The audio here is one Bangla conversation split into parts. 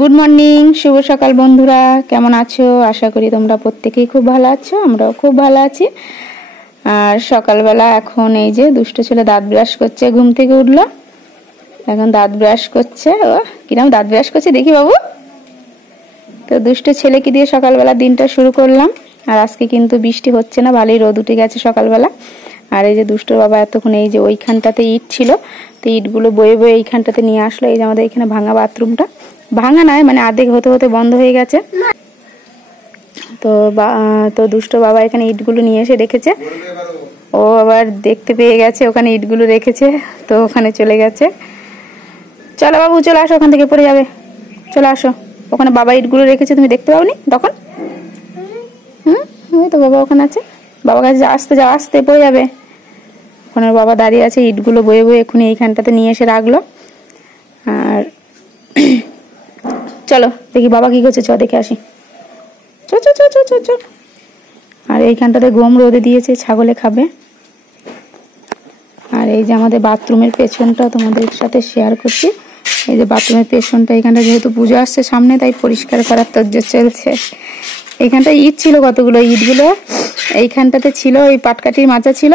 গুড মর্নিং, শুভ সকাল বন্ধুরা। কেমন আছো? আশা করি তোমরা প্রত্যেকেই খুব ভালো আছো, আমরাও খুব ভালো আছি। আর সকালবেলা এখন এই যে দুষ্ট ছেলে দাঁত ব্রাশ করছে, ঘুম থেকে উঠলো, এখন দাঁত ব্রাশ করছে। ও কিরম দাঁত ব্রাশ করছে দেখি বাবু। তো দুষ্ট ছেলেকে দিয়ে সকালবেলা দিনটা শুরু করলাম। আর আজকে কিন্তু বৃষ্টি হচ্ছে না, ভালোই রোদ উঠে গেছে সকালবেলা। আর এই যে দুষ্টর বাবা এতক্ষণ এই যে ওইখানটাতে ইট ছিল, তো ইটগুলো বয়ে বয়ে এইখানটাতে নিয়ে আসলো। এই যে আমাদের এখানে ভাঙা বাথরুমটা, ভাঙা নয় মানে আর্ধেক হতে হতে বন্ধ হয়ে গেছে। তো দুষ্ট বাবা এখানে ইটগুলো নিয়ে এসে রেখেছে। ও আবার দেখতে পেয়ে গেছে ওখানে ইটগুলো রেখেছে, তো ওখানে চলে গেছে। চলো বাবু চলে আসো, ওখান থেকে পড়ে যাবে, চলে আসো। ওখানে বাবা ইটগুলো রেখেছে, তুমি দেখতে পাওনি তখন? ওই তো বাবা ওখানে আছে, বাবার কাছে আসতে যাও, আসতে পড়ে যাবে। ওখানে বাবা দাঁড়িয়ে আছে, ইটগুলো বয়ে বয়ে এক্ষুনি এইখানটাতে নিয়ে এসে রাখলো। আর চলো দেখি বাবা কি করছে, চ দেখে আসি, চ চ চ চ চ। আর এইখানটাতে গম রোদে দিয়েছে, ছাগলে খাবে। আর এই যে আমাদের বাথরুমের পেছনটা তোমাদের সাথে শেয়ার করছি। এই যে বাথরুমের পেছনটা, এখানটা যেহেতু পুজো আসছে সামনে, তাই পরিষ্কার করার তোড়জোড় চলছে। এইখানটা ইট ছিল কতগুলো, ইটগুলো এইখানটাতে ছিল, ওই পাটকাঠির মাচা ছিল,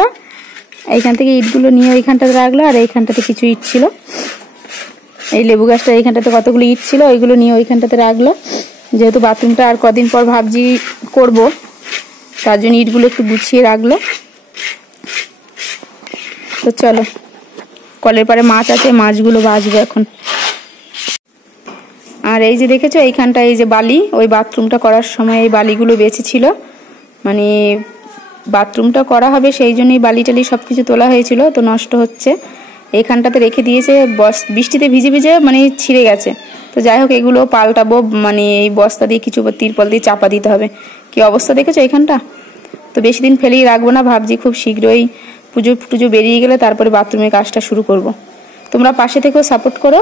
এইখান থেকে ইটগুলো নিয়ে ওইখানটাতে রাখলো। আর এইখানটাতে কিছু ইট ছিল, এই লেবু গাছটা এইখানটাতে কতগুলো ইট ছিল, ওইগুলো নিয়ে ওইখানটাতে রাখলো। যেহেতু বাথরুমটা আর কদিন পর ভাবছি করব, তার জন্য ইটগুলো একটু গুছিয়ে রাখলো। তো চলো, কলের পাড়ে মাছ আছে, মাছগুলো ভাজবো এখন। আর এই যে দেখেছো এইখানটা, এই যে বালি, ওই বাথরুমটা করার সময় এই বালিগুলো বেঁচে ছিল, মানে বাথরুমটা করা হবে সেই জন্যই বালি টালি সব কিছু তোলা হয়েছিল, তো নষ্ট হচ্ছে। এইখানটাতে রেখে দিয়েছে, বৃষ্টিতে ভিজে ভিজে মানে ছিঁড়ে গেছে। তো যাই হোক, এগুলো পাল্টাবো, মানে এই বস্তা দিয়ে কিছু তিরপল দিয়ে চাপা দিতে হবে। কি অবস্থা দেখেছো এইখানটা? তো বেশি দিন ফেলেই রাখবো না, ভাবছি খুব শীঘ্রই পুজো বেরিয়ে গেলে তারপরে বাথরুমের কাজটা শুরু করব। তোমরা পাশে থেকেও সাপোর্ট করো,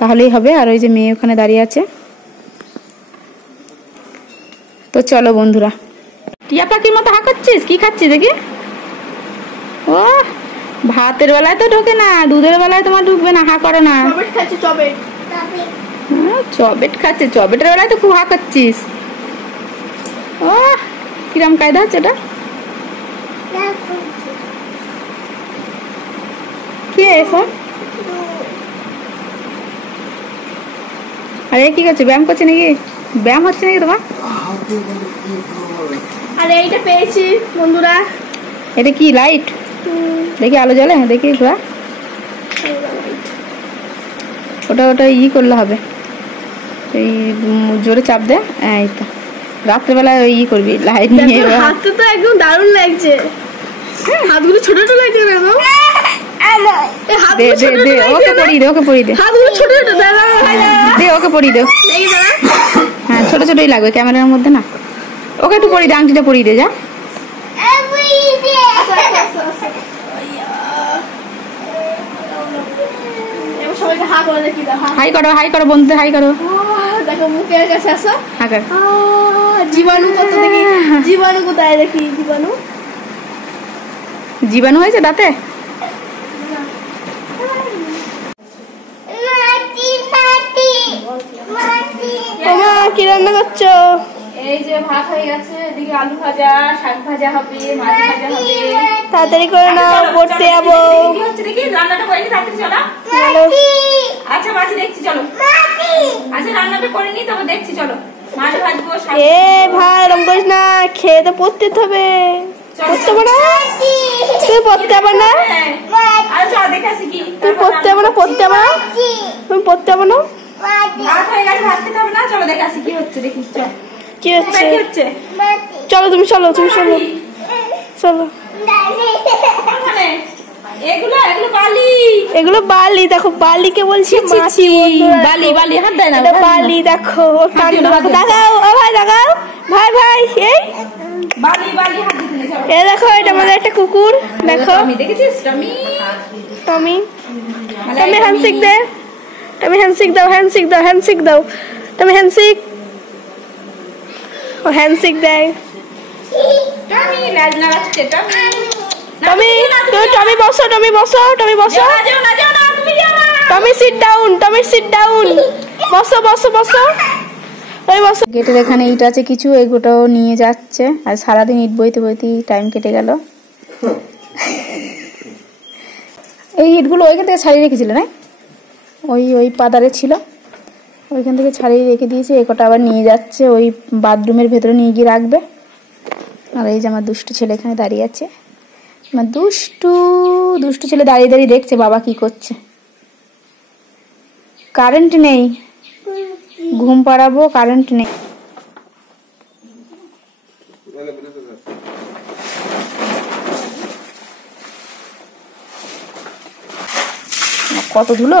তাহলেই হবে। আর ওই যে মেয়ে ওখানে দাঁড়িয়ে আছে। তো চলো বন্ধুরা। টিয়া পাখির মতো হাঁকাচ্ছিস, কি খাচ্ছিস দেখি? ও ভাতের বেলায় তো ঢোকে না, দুধের বেলায় তোমার ঢুকবে না, হা করো না। চবেট খাচ্ছে, চবেটের বেলায় তো খুব হাঁকাচ্ছিস। ও কিরম কায়দা হচ্ছে এটা? কি এসব? আরে কি করছে, ব্যায়াম করছে নাকি? ব্যায়াম হচ্ছে নাকি তোমার? আরে এইটা পেয়েছি বন্ধুরা। এটা কি লাইট? দেখি আলো জ্বলে, দেখি ঘোরা। ওটা করলে হবে, এই জোরে চাপ দে। এই তো রাত্রেবেলা ই করবি লাইট নিয়ে। হাতে তো একদম দারুণ লাগছে, হাতগুলো ছোট ছোট লাগছে না? ওকে পরিয়ে দে, ওকে পরিয়ে দে। হ্যাঁ ছোট ছোটই লাগবে ক্যামেরার মধ্যে না। ওকে একটু পরিয়ে দে, আংটিটা পরিয়ে দে যা। হাই করো, হাই করো বন্ধুদের, হাই করো। দেখো মুখের কাছে আসো, হ্যাঁ কর। জীবাণু কত দেখি, জীবাণু কোথায় দেখি? জীবাণু হয়েছে দাঁতে? কি রান্না করছো? এই যে ভাত হয়ে গেছে, এদিকে আলু ভাজা, শাক ভাজা হবে, মাছ ভাজা হবে। তাড়াতাড়ি করে না, পড়তে যাবো। দেখি রান্নাটা করে নি, তাড়াতাড়ি চলো। আচ্ছা মাছি দেখছি, চলো। আচ্ছা রান্নাটা করে নি, তবে দেখছি, চলো। মাছ ভাজবো। এ ভাই এরকম করিস না, খেয়ে তো পড়তে হবে। পড়তে হবে না, তুই পড়তে হবে না, তুই পড়তে হবে না, পড়তে হবে না, তুমি পড়তে হবে না। ভাত হয়ে গেছে, ভাত খেতে হবে না, চলো দেখে আসি কি হচ্ছে, দেখি চল। কি হচ্ছে? চলো তুমি, চলো তুমি, চলো চলো। এগুলো বালি, দেখো বালিকে বলছি মাছি। বালি বালি হাত দেয় না, বালি দেখো, কাণ্ড দেখো, দেখাও ভাই, দেখাও ভাই ভাই। এই বালি বালি হাত দিতে চলো। এই দেখো, এটা আমাদের একটা কুকুর, দেখো। আমি দেখেছিস টমি হ্যান্ডশেক দে, টমি হ্যান্ডশেক দাও, হ্যান্ডশেক দাও, হ্যান্ডশেক দাও, টমি হ্যান্ডশেক। ও হ্যান্ডশেক দেয়। টমি লাজ না রাখছে, টমি টমি বসো, টমি বসো, টমি বসো। যাও না তুমি যাও না। টমি সিট ডাউন, টমি সিট ডাউন। বসো বসো বসো, এই বসো। গেটের এখানে ইট আছে কিছু, এগুলোও নিয়ে যাচ্ছে। আর সারাদিন ইট বইতে বইতেই টাইম কেটে গেল। এই ইটগুলো ওইখান থেকে ছাড়িয়ে রেখেছিল না, ওই পাদারে ছিল, ওইখান থেকে ছাড়িয়ে রেখে দিয়েছে। এ কটা আবার নিয়ে যাচ্ছে, ওই বাথরুমের ভেতরে নিয়ে গিয়ে রাখবে। আর এই যে আমার দুষ্টু ছেলে এখানে দাঁড়িয়ে আছে। আমার দুষ্টু ছেলে দাঁড়িয়ে দাঁড়িয়ে দেখছে বাবা কি করছে। কারেন্ট নেই, ঘুম পাড়াবো, কারেন্ট নেই। কত ধুলো,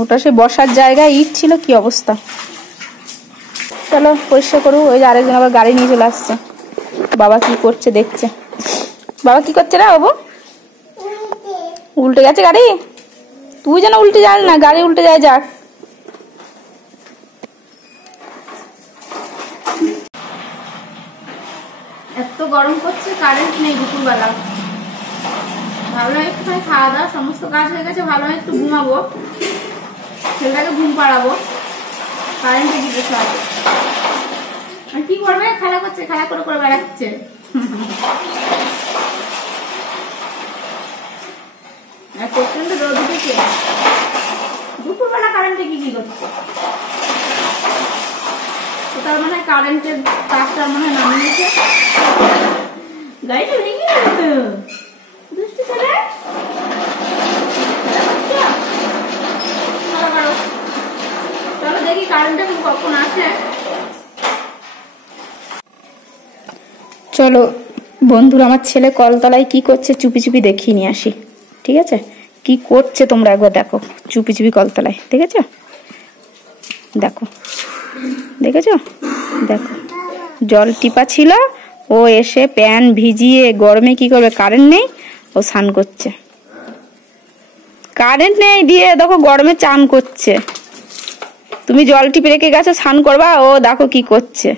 ওটা সে বসার জায়গায় ইট ছিল, কি অবস্থা। চলো পরিষ্কার করু। ওই যে আরেকজন আবার গাড়ি নিয়ে চলে আসছে, বাবা কি করছে দেখছে। বাবা কি করছে রে বাবু? উল্টে গেছে গাড়ি, তুই যেন উল্টে যাস না, গাড়ি উল্টে যায়। যাক, এত গরম করছে, কারেন্ট নেই দুপুরবেলা। ভাবলাম একটুখানি খাওয়া দাওয়া সমস্ত কাজ হয়ে গেছে, ভালো একটু ঘুমাবো, ছেলেটাকে ঘুম পাড়াবো। কারেন্টে কি বসে আছে, আর কি করবে, খেলা করছে, খেলা করে করে বেড়াচ্ছে। প্রচন্ড রোদ উঠেছে, দুপুরবেলা কারেন্টে কি করছে। তার মানে কারেন্টের তারটা মনে হয় নামিয়েছে, গাড়িটা ভেঙে গেছে। দুষ্টু ছেলে, চলো দেখি কারেন্টটা কখন আসে। চলো বন্ধুরা, আমার ছেলে কলতলায় কি করছে চুপি চুপি দেখিয়ে নিয়ে আসি, ঠিক আছে? কি করছে তোমরা একবার দেখো, চুপি চুপি কলতলায়, দেখেছো? দেখো, দেখেছো? দেখো, জল টিপা ছিল, ও এসে প্যান ভিজিয়ে গরমে কি করবে, কারেন্ট নেই, ও স্নান করছে। কারেন্ট নেই দিয়ে দেখো গরমে চান করছে। তুমি জল টিপে রেখে গেছো স্নান করবা, ও দেখো কি করছে।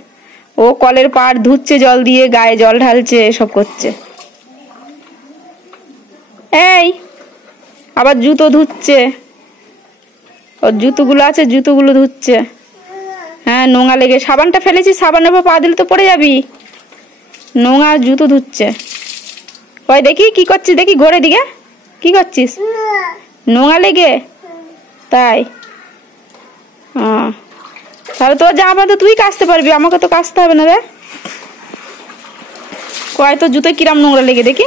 ও কলের পাড় ধুচ্ছে, জল দিয়ে গায়ে জল ঢালছে, এসব করছে। এই আবার জুতো ধুচ্ছে, ওর জুতোগুলো আছে, জুতোগুলো ধুচ্ছে। হ্যাঁ, নোংরা লেগে, সাবানটা ফেলেছি, সাবানের উপর পা দিলে তো পড়ে যাবি। নোংরা জুতো ধুচ্ছে। ওই দেখি কি করছিস, দেখি ঘোরে দিকে, কি করছিস? নোংরা লেগে তাই? তাহলে তোর জামা তো তুই কাচতে পারবি, আমাকে তো কাচতে হবে না রে। কয় তোর জুতো কিরাম নোংরা লেগে, দেখি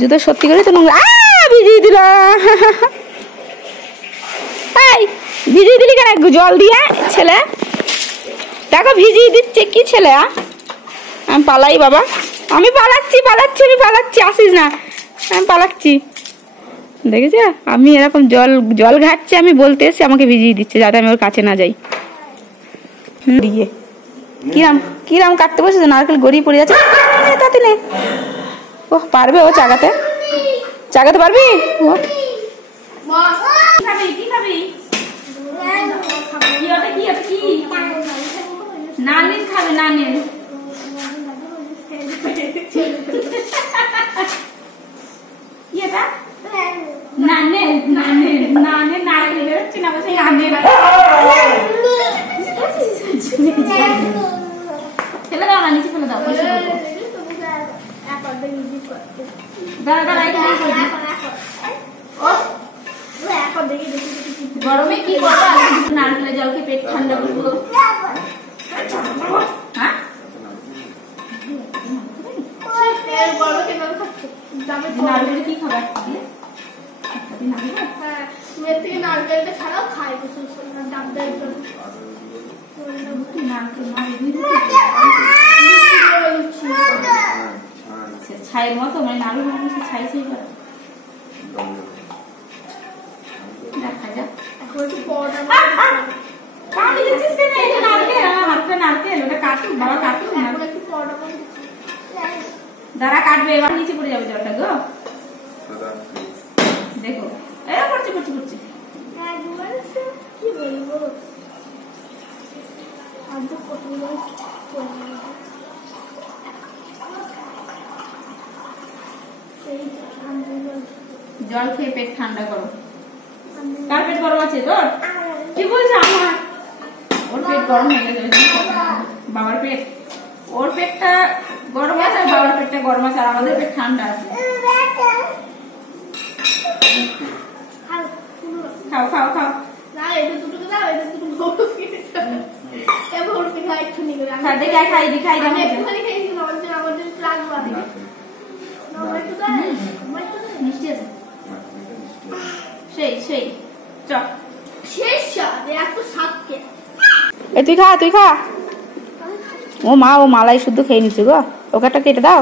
জুতো সত্যি করে তো নোংরা। ভিজিয়ে দিল, এই ভিজিয়ে দিলি কেন জল দিয়ে? ছেলে দেখো ভিজিয়ে দিচ্ছে, কি ছেলে? আমি পালাই বাবা, আমি পালাচ্ছি, আমি পালাচ্ছি, আসিস না, আমি পালাচ্ছি। দেখেছ, আমি এরকম জল ঘাটছে, আমি বলতে এসে আমাকে ভিজিয়ে দিচ্ছে যাতে আমি ওর কাছে না যাই। দিয়ে কিরাম কাটতে বসেছে, নারকেল গড়িয়ে পড়ে যাচ্ছে। তাতে নে, ও পারবে, ও চাগাতে পারবি? নানির খাবে, নানির নারকেল বেরোচ্ছে না, বসে ফেলে দাও না, নিচে ফেলে দাও। গরমে কি করবো, নারকেলের জলকে পেট ঠান্ডা করবো। হ্যাঁ, নারকেল কি খাবার নারকেলটা ছাড়াও খাই, ছাইয়ের মতো, মানে নাড়ু মানুষ ছাই ছাই করে দেখা যাক। দাঁড়া কাটবে, এবার নিচে পড়ে যাবে জলটা গো। দেখো পড়ছে কি বলবো, জল খেয়ে পেট ঠান্ডা করো। কার পেট গরম আছে তোর? কি বলছে আমার? ওর পেট গরম হয়ে গেছে, বাবার পেট, ওর পেটটা গরম আছে আর বাবার পেটটা গরম আছে, আর আমাদের পেট ঠান্ডা আছে। খাও খাও খাও। তুই খা, তুই খা। ও মা, ও মালাই শুদ্ধ খেয়ে নিচ্ছে গো, ওকে একটা কেটে দাও।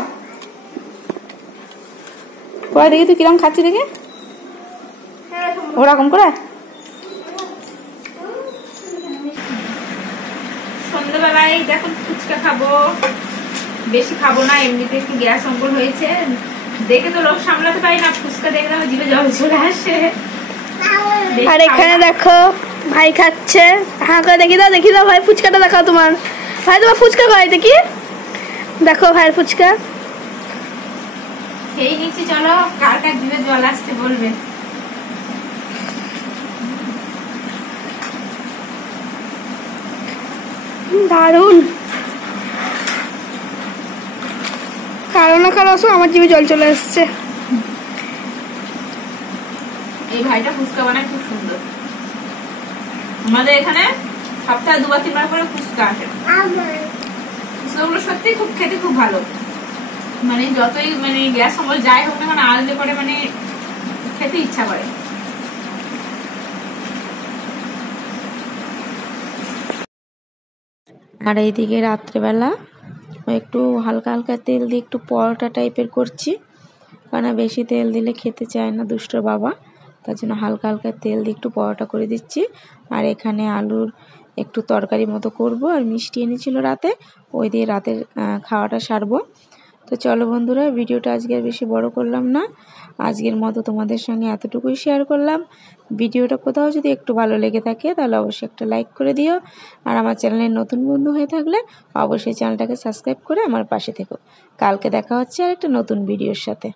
কয় দেখি তুই কিরম খাচ্ছি দেখি, ওরকম করে। সন্ধ্যাবেলায় দেখো ফুচকা খাবো, বেশি খাবো না, এমনিতে একটু গ্যাস অম্বল হয়েছে, দেখে তো লোক সামলাতে পারি না, ফুচকা দেখলে আমার জিভে জল চলে আসে। আর এখানে দেখো ভাই খাচ্ছে, হ্যাঁ করে দেখি দাও ভাই, ফুচকাটা দেখাও তোমার ভাই, তোমার ফুচকা খাই দেখি, দেখো ভাইয়ের ফুচকা খেয়ে নিচ্ছি। চলো, কার কার জিভে জল আসছে বলবে। দারুন, কারো না কারো আসো আমার জিভে জল চলে আসছে। এই ভাইটা ফুচকা বানায় খুব সুন্দর, আমাদের এখানে সপ্তাহে 2-3 বার করে ফুচকা আসে। ফুচকাগুলো সত্যি খুব খেতে খুব ভালো, মানে যতই মানে গ্যাস অম্বল যাই হোক না মানে আনলে পরে মানে খেতে ইচ্ছা করে। আর এইদিকে রাত্রেবেলা একটু হালকা হালকা তেল দিয়ে একটু পরোটা টাইপের করছি, কারণ বেশি তেল দিলে খেতে চায় না দুষ্টর বাবা, তার জন্য হালকা হালকা তেল দিয়ে একটু পরোটা করে দিচ্ছি। আর এখানে আলুর একটু তরকারি মতো করব, আর মিষ্টি এনেছিল রাতে, ওই দিয়ে রাতের খাওয়াটা সারবো। তো চলো বন্ধুরা, ভিডিওটা আজকে আর বেশি বড় করলাম না, আজকের মতো তোমাদের সঙ্গে এতটুকুই শেয়ার করলাম। ভিডিওটা কোথাও যদি একটু ভালো লেগে থাকে তাহলে অবশ্যই একটা লাইক করে দিও, আর আমার চ্যানেলের নতুন বন্ধু হয়ে থাকলে অবশ্যই চ্যানেলটাকে সাবস্ক্রাইব করে আমার পাশে থেকো। কালকে দেখা হচ্ছে আর একটা নতুন ভিডিওর সাথে।